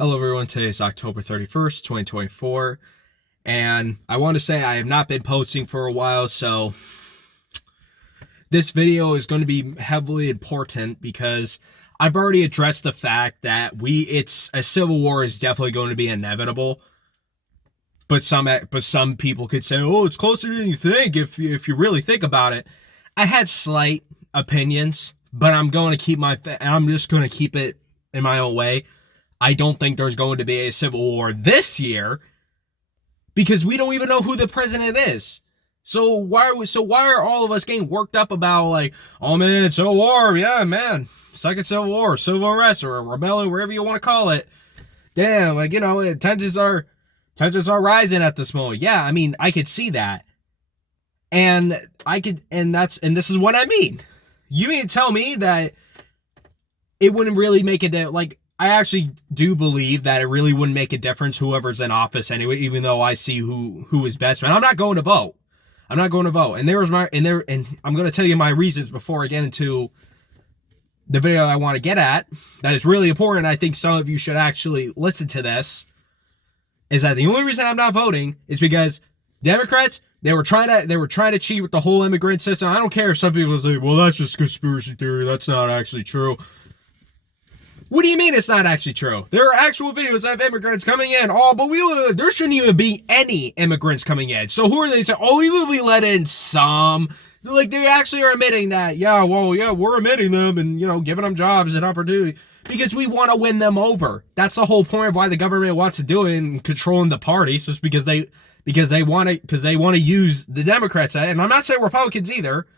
Hello everyone, today is October 31st, 2024, and I want to say I have not been posting for a while, so this video is going to be heavily important because I've already addressed the fact that it's a civil war is definitely going to be inevitable, but some people could say, oh, it's closer than you think if you really think about it. I had slight opinions, but I'm just going to keep it in my own way. I don't think there's going to be a civil war this year because we don't even know who the president is. So why are all of us getting worked up about like, oh man, civil war, yeah man, second civil war, civil unrest or a rebellion, wherever you want to call it. Damn, like tensions are rising at this moment. Yeah, I mean, I could see that, and this is what I mean. You mean to tell me that it wouldn't really make it like. I actually do believe that it really wouldn't make a difference whoever's in office anyway, even though I see who is best. But I'm not going to vote. I'm not going to vote. And I'm going to tell you my reasons before I get into the video I want to get at. That is really important. I think some of you should actually listen to this. Is that the only reason I'm not voting is because Democrats, they were trying to cheat with the whole immigrant system. I don't care if some people say, well, that's just conspiracy theory. That's not actually true. What do you mean it's not actually true? There are actual videos of immigrants coming in. Oh, but there shouldn't even be any immigrants coming in. So who are they saying? Oh, even if we let in some. Like, they actually are admitting that, yeah, we're admitting them and, giving them jobs and opportunity. Because we want to win them over. That's the whole point of why the government wants to do it and controlling the parties. Just because they want to use the Democrats. And I'm not saying Republicans either.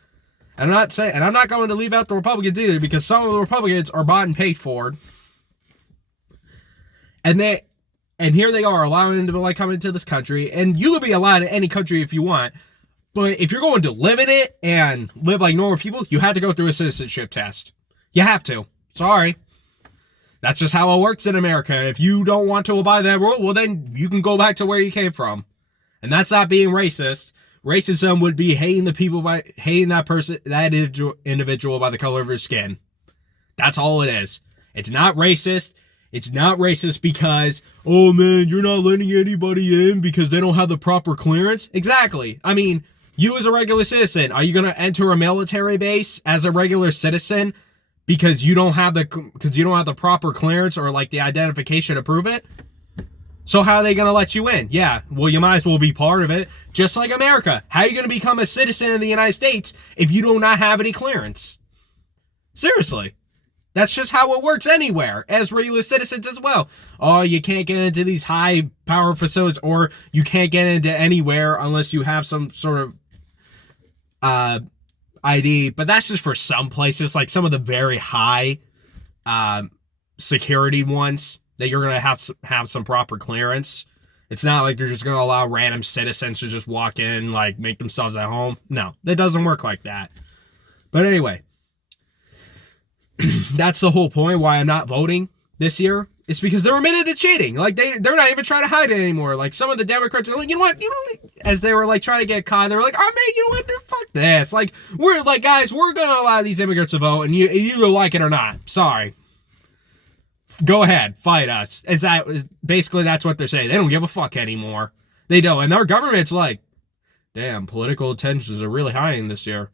I'm not going to leave out the Republicans either because some of the Republicans are bought and paid for. And here they are allowing them to come into this country. And you can be allowed in any country if you want. But if you're going to live in it and live like normal people, you have to go through a citizenship test. You have to. Sorry. That's just how it works in America. If you don't want to abide that rule, well then you can go back to where you came from. And that's not being racist. Racism would be hating that individual by the color of their skin. That's all it is. It's not racist. It's not racist because, oh man, you're not letting anybody in because they don't have the proper clearance. Exactly. I mean, you as a regular citizen, are you going to enter a military base as a regular citizen because you don't have the proper clearance or like the identification to prove it? So how are they going to let you in? Yeah, well, you might as well be part of it. Just like America. How are you going to become a citizen in the United States if you do not have any clearance? Seriously. That's just how it works anywhere, as regular citizens as well. Oh, you can't get into these high power facilities, or you can't get into anywhere unless you have some sort of ID. But that's just for some places, like some of the very high security ones. That you're going to have some proper clearance. It's not like you're just going to allow random citizens to just walk in, like, make themselves at home. No, that doesn't work like that. But anyway, that's the whole point why I'm not voting this year. It's because they're admitted to cheating. Like, they're not even trying to hide it anymore. Like, some of the Democrats are like, you know what? As they were, like, trying to get caught, they were like, oh, man, you know what? Fuck this. Like, guys, we're going to allow these immigrants to vote, and you like it or not. Sorry. Go ahead, fight us. Basically that's what they're saying. They don't give a fuck anymore. They don't. And our government's like, damn, political tensions are really high in this year.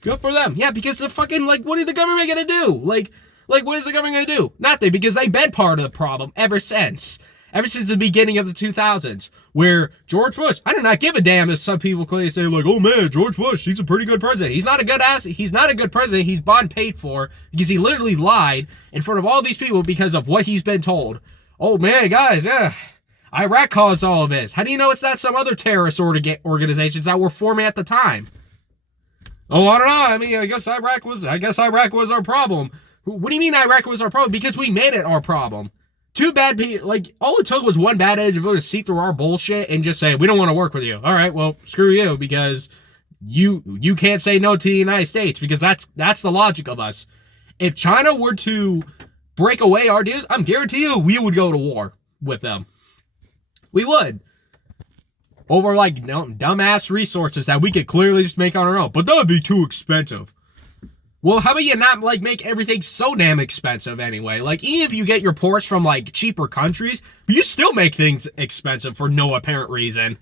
Good for them. Yeah, because the fucking, like, what is the government gonna do? Like, what is the government gonna do? Nothing, because they've been part of the problem ever since. Ever since the beginning of the 2000s, where George Bush, I do not give a damn if some people clearly say like, oh man, George Bush, he's a pretty good president. He's not a good president. He's bought and paid for because he literally lied in front of all these people because of what he's been told. Oh man, guys, yeah, Iraq caused all of this. How do you know it's not some other terrorist organizations that were forming at the time? Oh, I don't know. I mean, I guess Iraq was our problem. What do you mean Iraq was our problem? Because we made it our problem. Two bad people, like, all it took was one bad individual to see through our bullshit and just say, we don't want to work with you. All right, well, screw you, because you can't say no to the United States, because that's the logic of us. If China were to break away our deals, I'm guarantee you we would go to war with them. We would. Over, like, dumbass resources that we could clearly just make on our own. But that would be too expensive. Well, how about you not like make everything so damn expensive anyway? Like, even if you get your ports from like cheaper countries, you still make things expensive for no apparent reason.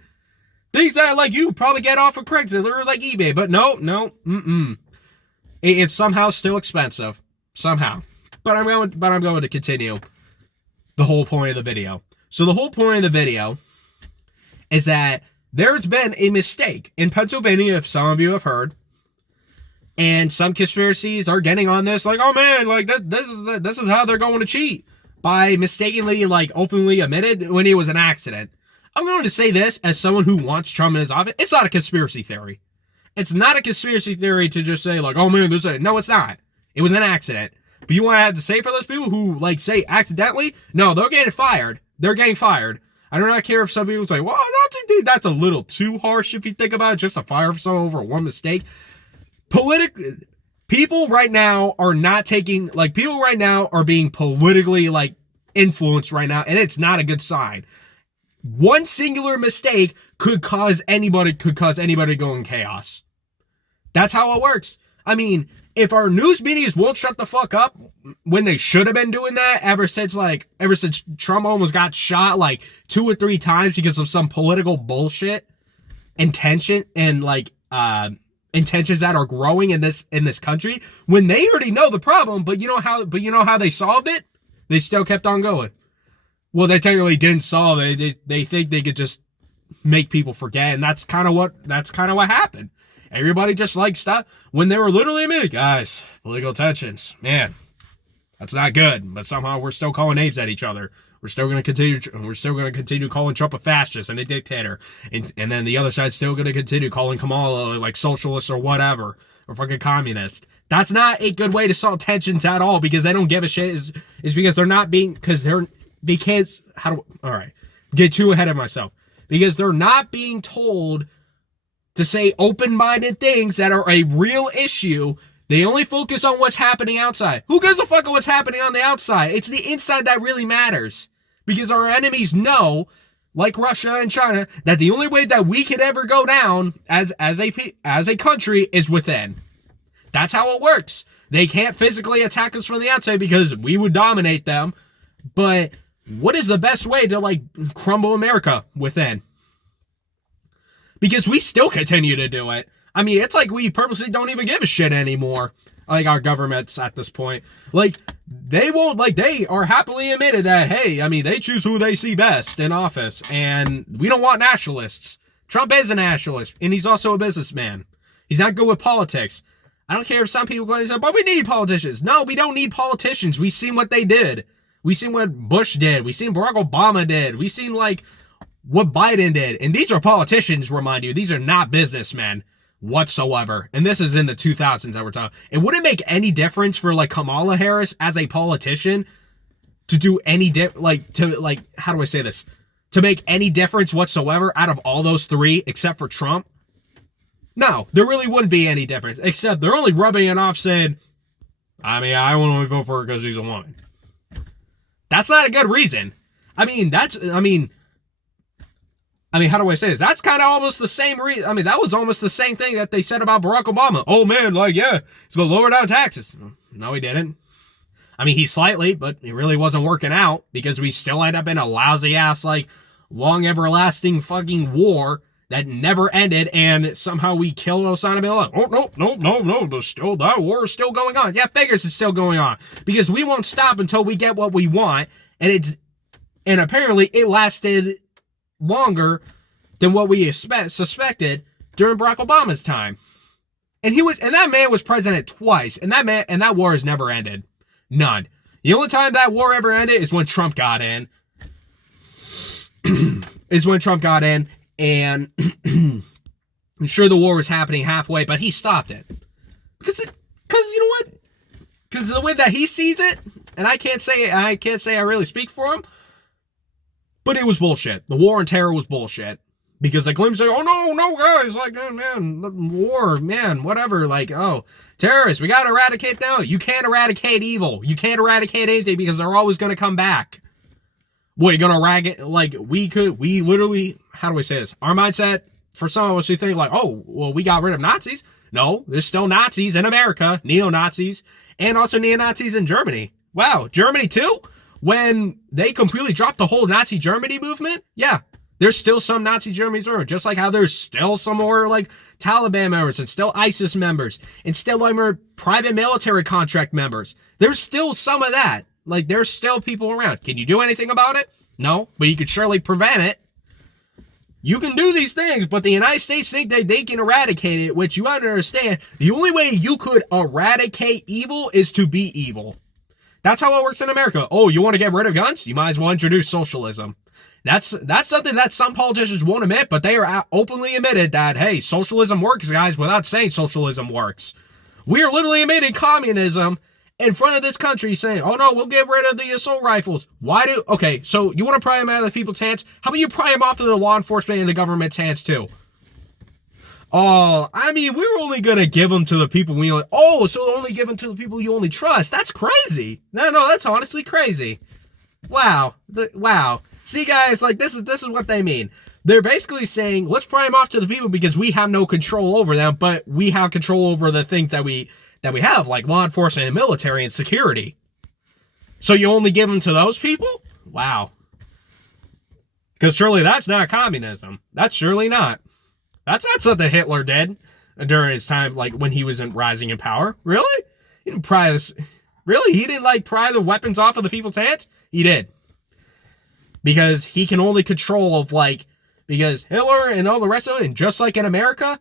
Things that like you probably get off of Craigslist or like eBay, but no, it's somehow still expensive somehow. But I'm going to continue the whole point of the video. So the whole point of the video is that there's been a mistake in Pennsylvania, if some of you have heard. And some conspiracies are getting on this, like, oh man, like this is how they're going to cheat by mistakenly, like, openly admitted when it was an accident. I'm going to say this as someone who wants Trump in his office. It's not a conspiracy theory. It's not a conspiracy theory to just say like, oh man, no, it's not. It was an accident. But you want to have to say for those people who like say accidentally, no, they're getting fired. They're getting fired. I do not care if some people say, well, that's a little too harsh if you think about it, just to fire someone over one mistake. People right now are not taking, like, people right now are being politically, like, influenced right now, and it's not a good sign. One singular mistake could cause anybody to go in chaos. That's how it works. I mean, if our news medias won't shut the fuck up when they should have been doing that ever since Trump almost got shot like 2 or 3 times because of some political bullshit intentions that are growing in this country, when they already know the problem, but you know how they solved it? They still kept on going. Well, they technically didn't solve it. They think they could just make people forget, and that's kind of what happened. Everybody just like stuff when they were literally admitting, guys, political tensions, man, that's not good. But somehow we're still calling names at each other. We're still going to continue calling Trump a fascist and a dictator. And then the other side's still going to continue calling Kamala like socialist or whatever, or fucking communist. That's not a good way to solve tensions at all, because they don't give a shit. Is because they're not being, all right, get too ahead of myself. Because they're not being told to say open-minded things that are a real issue. They only focus on what's happening outside. Who gives a fuck on what's happening on the outside? It's the inside that really matters. Because our enemies know, like Russia and China, that the only way that we could ever go down as a country is within. That's how it works. They can't physically attack us from the outside because we would dominate them. But what is the best way to like crumble America within? Because we still continue to do it. I mean, it's like we purposely don't even give a shit anymore. Like our governments at this point. Like, they won't, like, they are happily admitted that, hey, I mean, they choose who they see best in office. And we don't want nationalists. Trump is a nationalist. And he's also a businessman. He's not good with politics. I don't care if some people go and say, but we need politicians. No, we don't need politicians. We've seen what they did. We've seen what Bush did. We've seen Barack Obama did. We've seen, like, what Biden did. And these are politicians, remind you. These are not businessmen whatsoever. And this is in the 2000s that we're talking. It wouldn't make any difference for, like, Kamala Harris as a politician to do any how do I say this? To make any difference whatsoever out of all those three except for Trump. No, there really wouldn't be any difference, except they're only rubbing it off saying, I mean, I won't only vote for her because she's a woman. That's not a good reason. I mean, how do I say this? That's kind of almost the same reason. I mean, that was almost the same thing that they said about Barack Obama. Oh man, like, yeah, he's going to lower down taxes. No, he didn't. I mean, he slightly, but it really wasn't working out because we still end up in a lousy ass, like, long everlasting fucking war that never ended, and somehow we killed Osama bin Laden. Oh, no, that war is still going on. Yeah, figures it's still going on. Because we won't stop until we get what we want, and apparently it lasted longer than what we suspected during Barack Obama's time. And that man was president twice, and that war has never ended. None. The only time that war ever ended is when Trump got in. And I'm sure the war was happening halfway, but he stopped it. Because you know what? Because the way that he sees it, and I can't say I really speak for him, but it was bullshit. The war on terror was bullshit. Because like Glim say, oh no guys, like, oh, man, war, man, whatever, like, oh, terrorists, we gotta eradicate them. You can't eradicate evil. You can't eradicate anything because they're always gonna come back. What, you're gonna eradicate, like, we literally, how do we say this? Our mindset, for some of us who think like, oh, well, we got rid of Nazis. No, there's still Nazis in America, neo-Nazis, and also neo-Nazis in Germany. Wow, Germany too? When they completely dropped the whole Nazi Germany movement? Yeah, there's still some Nazi Germany's around, just like how there's still some more like Taliban members and still ISIS members and still like private military contract members. There's still some of that. Like, there's still people around. Can you do anything about it? No, but you could surely prevent it. You can do these things, but the United States think that they can eradicate it, which you understand. The only way you could eradicate evil is to be evil. That's how it works in America. Oh, you want to get rid of guns? You might as well introduce socialism. That's something that some politicians won't admit, but they are openly admitted that, hey, socialism works, guys, without saying socialism works. We are literally admitting communism in front of this country saying, oh no, we'll get rid of the assault rifles. Okay, so you want to pry them out of the people's hands? How about you pry them off of the law enforcement and the government's hands too? Oh, I mean, we're only going to give them to the people we only, so only give them to the people you only trust. That's crazy. No, that's honestly crazy. Wow. Wow. See guys, like this is what they mean. They're basically saying, let's pry them off to the people because we have no control over them, but we have control over the things that we have, like law enforcement and military and security. So you only give them to those people? Wow. Because surely that's not communism. That's surely not. That's not something Hitler did during his time, like when he was rising in power. Really? He didn't pry this. Really? He didn't like pry the weapons off of the people's hands? He did. Because he can only control because Hitler and all the rest of it, and just like in America,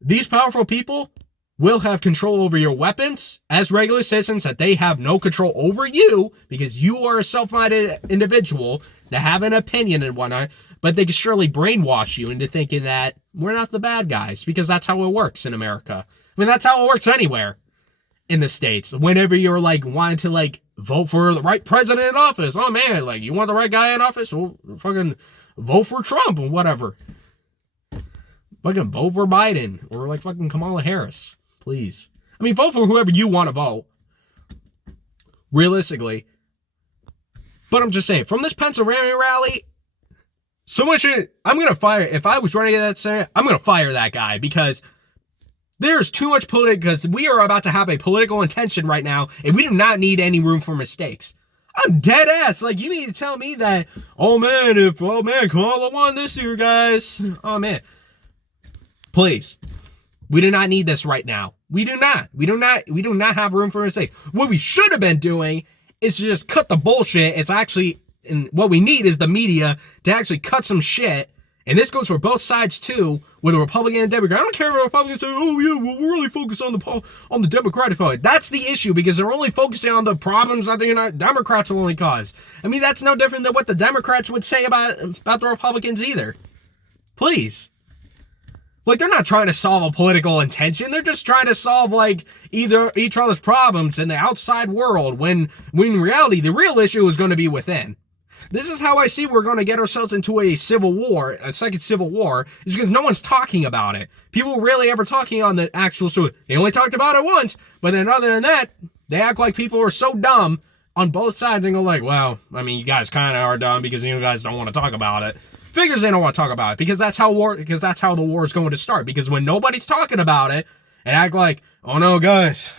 these powerful people will have control over your weapons as regular citizens, that they have no control over you because you are a self-minded individual that have an opinion and whatnot, but they can surely brainwash you into thinking that we're not the bad guys, because that's how it works in America. I mean, that's how it works anywhere in the States. Whenever you're wanting to vote for the right president in office, oh man, you want the right guy in office? Well, fucking vote for Trump or whatever. Fucking vote for Biden or fucking Kamala Harris. Please. I mean, vote for whoever you want to vote. Realistically. But I'm just saying, from this Pennsylvania rally, someone should... I'm going to fire... If I was running that Senate, I'm going to fire that guy because there's too much political... Because we are about to have a political intention right now, and we do not need any room for mistakes. I'm dead ass. You mean to tell me that, oh man, Kamala won this year, guys. Oh man. Please. We do not need this right now. We do not. We do not have room for mistakes. What we should have been doing is to just cut the bullshit. It's actually, and what we need is the media to actually cut some shit. And this goes for both sides too, with a Republican and Democrat. I don't care if a Republican say, oh yeah, well, we're really focused on the Democratic Party. That's the issue, because they're only focusing on the problems that the Democrats will only cause. I mean, that's no different than what the Democrats would say about the Republicans either. Please. They're not trying to solve a political intention. They're just trying to solve, either each other's problems in the outside world, when in reality, the real issue is going to be within. This is how I see we're going to get ourselves into a civil war, a second civil war, is because no one's talking about it. People really ever talking on the actual story. They only talked about it once, but then other than that, they act like people are so dumb on both sides. They go well, I mean, you guys kind of are dumb because you guys don't want to talk about it. Figures they don't want to talk about it because that's how the war is going to start. Because when nobody's talking about it and act like, oh no, guys,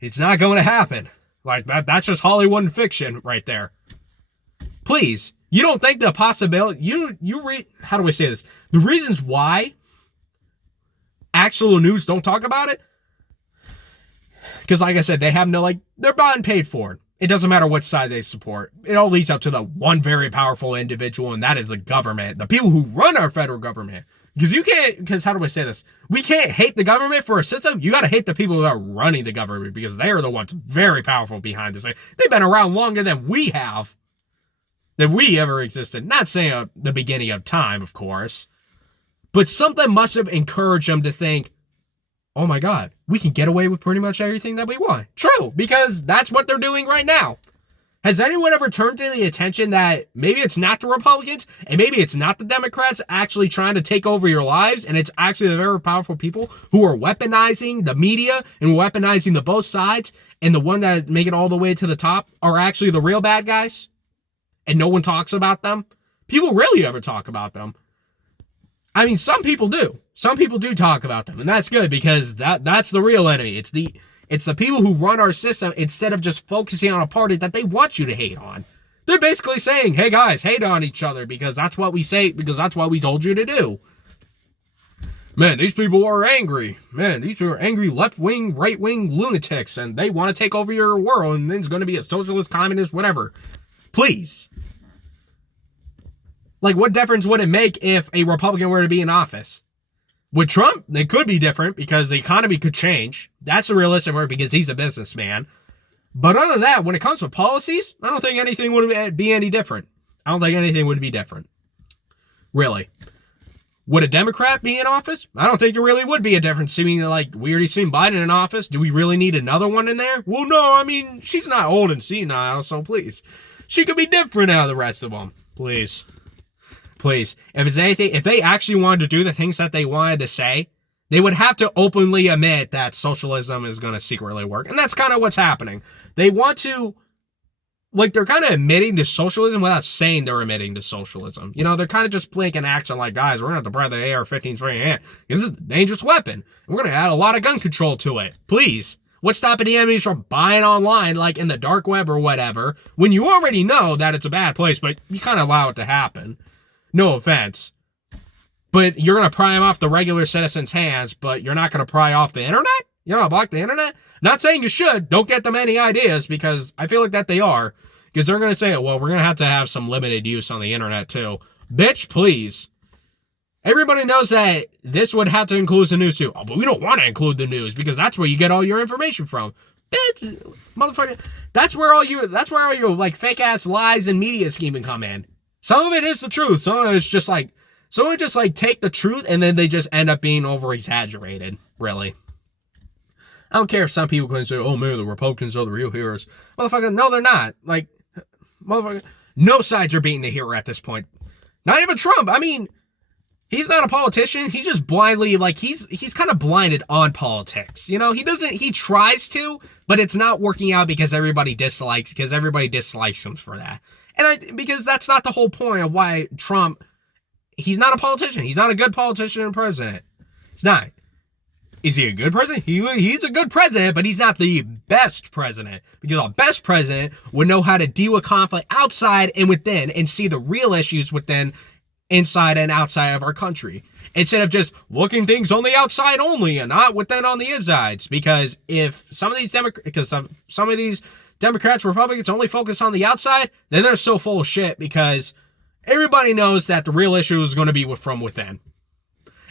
it's not going to happen. That's just Hollywood fiction right there. Please, you don't think the possibility, how do I say this? The reasons why actual news don't talk about it, because like I said, they have they're bought and paid for it. It doesn't matter which side they support. It all leads up to the one very powerful individual, and that is the government, the people who run our federal government. Because how do I say this? We can't hate the government for a system. You got to hate the people who are running the government, because they are the ones very powerful behind this. They've been around longer than we have. That we ever existed. Not saying the beginning of time, of course. But something must have encouraged them to think, oh my God, we can get away with pretty much everything that we want. True, because that's what they're doing right now. Has anyone ever turned to the attention that maybe it's not the Republicans and maybe it's not the Democrats actually trying to take over your lives, and it's actually the very powerful people who are weaponizing the media and weaponizing the both sides, and the one that make it all the way to the top are actually the real bad guys? And no one talks about them? People rarely ever talk about them. I mean, some people do. Some people do talk about them, and that's good because that's the real enemy. It's the people who run our system instead of just focusing on a party that they want you to hate on. They're basically saying, hey guys, hate on each other because that's what we say, because that's what we told you to do. Man, these people are angry. Man, these are angry left-wing, right-wing lunatics, and they want to take over your world, and then it's going to be a socialist, communist, whatever. Please. Like, what difference would it make if a Republican were to be in office? With Trump, they could be different because the economy could change. That's a realistic word because he's a businessman. But other than that, when it comes to policies, I don't think anything would be any different. I don't think anything would be different. Really. Would a Democrat be in office? I don't think it really would be a difference. Seeming like we already seen Biden in office. Do we really need another one in there? Well, no, I mean, she's not old and senile, so please. She could be different out of the rest of them. Please. Please. If it's anything, if they actually wanted to do the things that they wanted to say, they would have to openly admit that socialism is going to secretly work. And that's kind of what's happening. They want to, like, they're kind of admitting to socialism without saying they're admitting to socialism. You know, they're kind of just playing an action like, guys, we're going to have to buy the AR-15s for your hand. This is a dangerous weapon. We're going to add a lot of gun control to it. Please. What's stopping the enemies from buying online, like in the dark web or whatever, when you already know that it's a bad place, but you kind of allow it to happen? No offense. But you're going to pry them off the regular citizen's hands, but you're not going to pry off the internet? You're going to block the internet? Not saying you should. Don't get them any ideas, because I feel like that they are. Because they're going to say, well, we're going to have some limited use on the internet too. Bitch, please. Everybody knows that this would have to include the news too. Oh, but we don't want to include the news because that's where you get all your information from. Bitch, motherfucker. That's where all your like fake ass lies and media scheming come in. Some of it is the truth. Some of it is just like, someone just like take the truth and then they just end up being over exaggerated. Really. I don't care if some people can say, oh man, the Republicans are the real heroes. Motherfucker, no, they're not. Like, motherfucker, no sides are being the hero at this point. Not even Trump. I mean, he's not a politician. He just blindly, like, he's kind of blinded on politics. You know, he tries to, but it's not working out because everybody dislikes him for that. And because that's not the whole point of why Trump, he's not a politician. He's not a good politician and president. It's not. Is he a good president? He's a good president, but he's not the best president. Because a best president would know how to deal with conflict outside and within and see the real issues within, inside and outside of our country. Instead of just looking things on the outside only and not within on the insides. Because if some of these Democrats, Republicans only focus on the outside, then they're so full of shit because everybody knows that the real issue is going to be from within.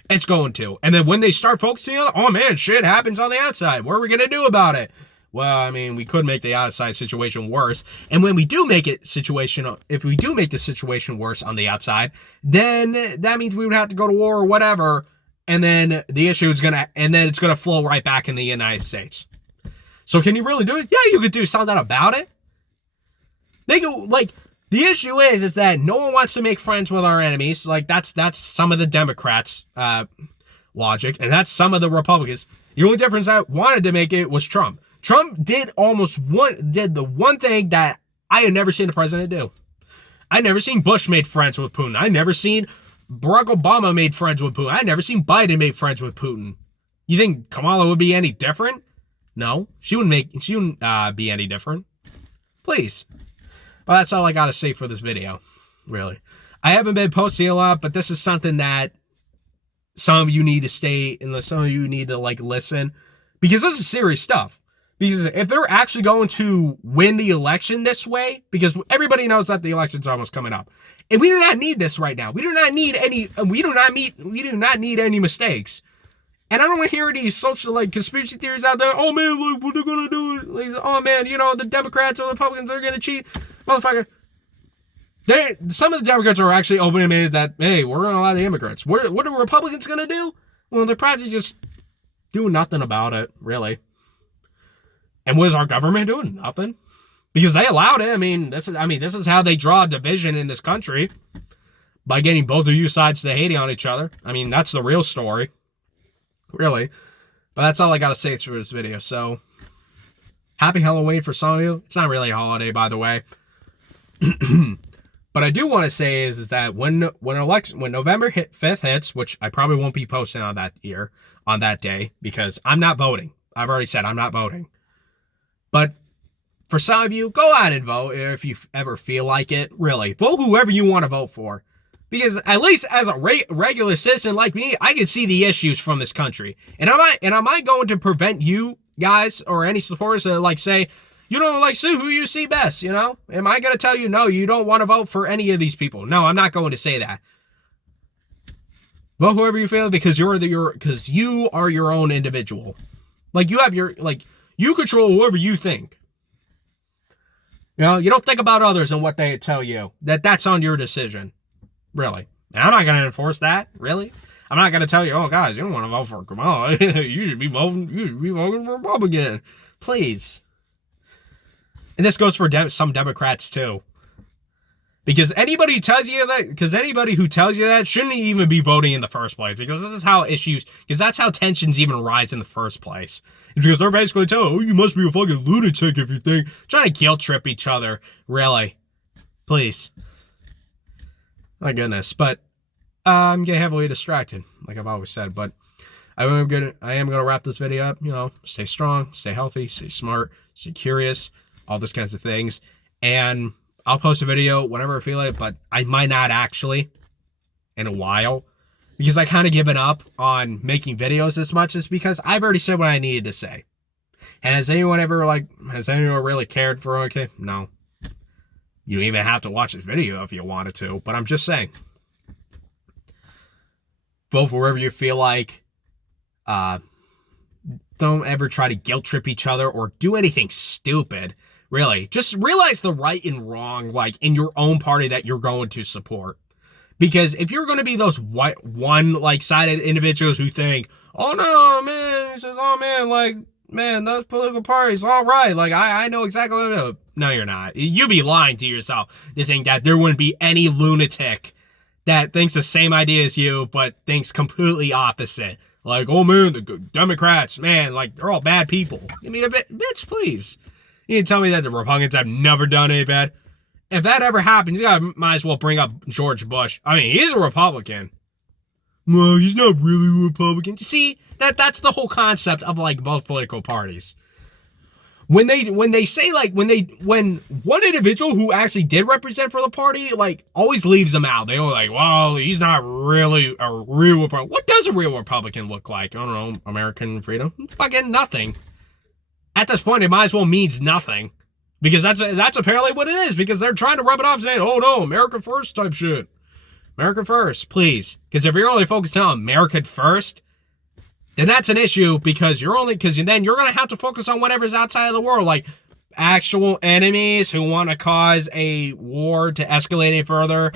It's going to. And then when they start focusing on, oh man, shit happens on the outside. What are we going to do about it? Well, I mean, we could make the outside situation worse. And when we do make if we do make the situation worse on the outside, then that means we would have to go to war or whatever. And then the issue is it's going to flow right back in the United States. So can you really do it? Yeah, you could do something about it. They go, like, the issue is that no one wants to make friends with our enemies. Like, that's some of the Democrats' logic, and that's some of the Republicans. The only difference that wanted to make it was Trump. Trump did the one thing that I had never seen a president do. I never seen Bush made friends with Putin. I never seen Barack Obama made friends with Putin. I never seen Biden made friends with Putin. You think Kamala would be any different? No, she wouldn't be any different. Please. Well, that's all I got to say for this video, really. I haven't been posting a lot, but this is something that some of you need to some of you need to, like, listen. Because this is serious stuff. Because if they're actually going to win the election this way, because everybody knows that the election's almost coming up. And we do not need this right now. We do not need any mistakes. And I don't want to hear any social, like, conspiracy theories out there. Oh, man, like, what they're going to do? Like, oh, man, you know, the Democrats or the Republicans are going to cheat. Motherfucker. Some of the Democrats are actually open and admitted that, hey, we're going to allow the immigrants. What are the Republicans going to do? Well, they're probably just doing nothing about it, really. And what is our government doing? Nothing. Because they allowed it. This is how they draw a division in this country. By getting both of you sides to hating on each other. That's the real story. Really. But that's all I got to say for this video. So, happy Halloween for some of you. It's not really a holiday, by the way. But I do want to say is that when November 5th hits, which I probably won't be posting on that day, because I'm not voting. I've already said I'm not voting. But for some of you, go out and vote if you ever feel like it. Really, vote whoever you want to vote for. Because at least as a regular citizen like me, I can see the issues from this country. And am I going to prevent you guys or any supporters to like say, you don't like see who you see best, you know? Am I going to tell you, no, you don't want to vote for any of these people? No, I'm not going to say that. Vote whoever you feel because because you are your own individual. Like you control whoever you think. You know, you don't think about others and what they tell you. That's on your decision. Really. And I'm not going to enforce that. Really. I'm not going to tell you, oh, guys, you don't want to vote for Kamala. you should be voting for Republican. Please. And this goes for some Democrats, too. Because anybody who tells you that shouldn't even be voting in the first place. Because that's how tensions even rise in the first place. It's because they're basically telling, oh, you must be a fucking lunatic if you think. Trying to guilt trip each other. Really. Please. My goodness. But I'm getting heavily distracted, like I've always said. But I am gonna wrap this video up. You know, stay strong, stay healthy, stay smart, stay curious, all those kinds of things. And I'll post a video whenever I feel it, but I might not actually in a while. Because I kind of given up on making videos as much as because I've already said what I needed to say. And has anyone really cared for okay? No. You don't even have to watch this video if you wanted to, but I'm just saying. Vote for wherever you feel like. Don't ever try to guilt trip each other or do anything stupid. Really. Just realize the right and wrong, like, in your own party that you're going to support. Because if you're going to be those one-sided individuals who think, oh, no, man, he says, oh, man, like, man, those political parties, all right. Like, I know exactly what to do. No, you're not. You'd be lying to yourself to think that there wouldn't be any lunatic that thinks the same idea as you, but thinks completely opposite. Like, oh, man, the Democrats, man, like, they're all bad people. I mean, bitch, please. You can tell me that the Republicans have never done any bad. If that ever happens, you might as well bring up George Bush. I mean, he's a Republican. No, he's not really a Republican. See, that's the whole concept of like both political parties. When one individual who actually did represent for the party, like, always leaves them out. They go like, well, he's not really a real Republican. What does a real Republican look like? I don't know, American freedom? Fucking nothing. At this point, it might as well means nothing. Because that's apparently what it is. Because they're trying to rub it off saying, oh no, America first type shit. America first, please. Because if you're only focusing on America first, then that's an issue because then you're going to have to focus on whatever's outside of the world. Like actual enemies who want to cause a war to escalate it further.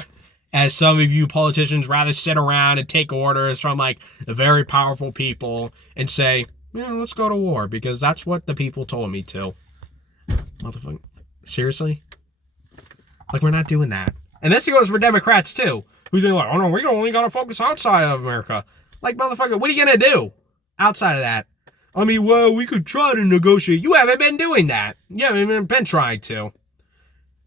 As some of you politicians rather sit around and take orders from like the very powerful people and say, yeah, let's go to war because that's what the people told me to. Motherfucker. Seriously? Like, we're not doing that. And this goes for Democrats, too. Who think like, oh, no, we only got to focus outside of America. Like, motherfucker, what are you going to do outside of that? I mean, well, we could try to negotiate. You haven't been doing that. You haven't been trying to.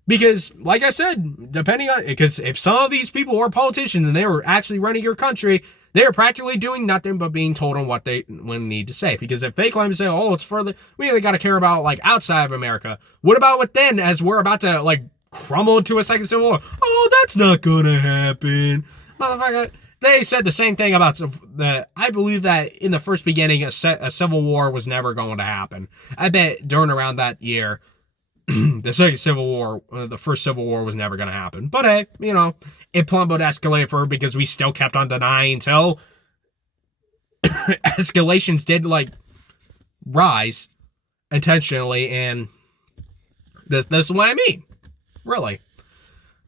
Because, like I said, because if some of these people were politicians and they were actually running your country, they are practically doing nothing but being told on what they need to say. Because if they claim to say, oh, it's further, we only got to care about, like, outside of America. What about what then, as we're about to, like, crumble into a second civil war? Oh, that's not going to happen. Motherfucker. They said the same thing about I believe that in the first beginning, a civil war was never going to happen. I bet during around that year, the second civil war, the first civil war was never going to happen. But hey, you know, it plummeted escalated for because we still kept on denying until escalations did like rise intentionally, and this is what I mean, really.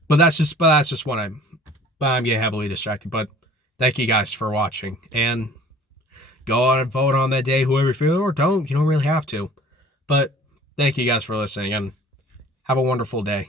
But that's just what I'm getting heavily distracted. But thank you guys for watching, and go on and vote on that day, whoever you feel, or don't. You don't really have to, but thank you guys for listening, and have a wonderful day.